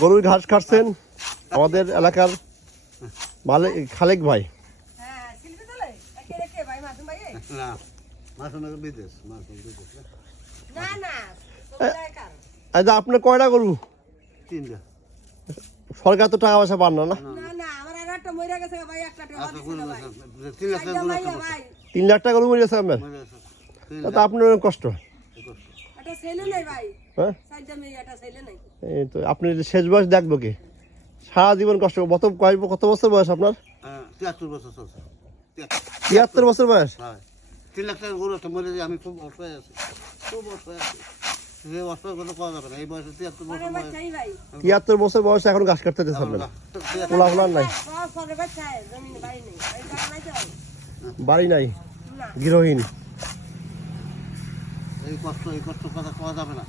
গরুর ঘাস কাটছেন আমাদের এলাকার খালেক ভাই। আচ্ছা, আপনার কয়টা গরু? 3টা। সরকার তো টাকা পয়সা পান না? না, 3 লাখ টাকা গরু মরে গেছে আপনার, তা আপনার কষ্ট। এই তো আপনি শেষ বয়স দেখবো কি, সারা জীবন কষ্ট। কত বছর বয়স আপনার? 73 বছর চলছে। 73 বছর বয়স। 3 লাখ টাকা গরু একটা মরে যায়, আমি খুব অসহায় আছি, খুব অসহায় আছি। এই অসহায় কোনো পাওয়া যাবে না এই বয়সে। 73 বছর বয়সে এখন ঘাস কাটতে চাচ্ছেন? পোলা ফোলার নাই, বাড়ি নাই, গৃহহীন। এই কষ্ট কথা পাওয়া যাবে না।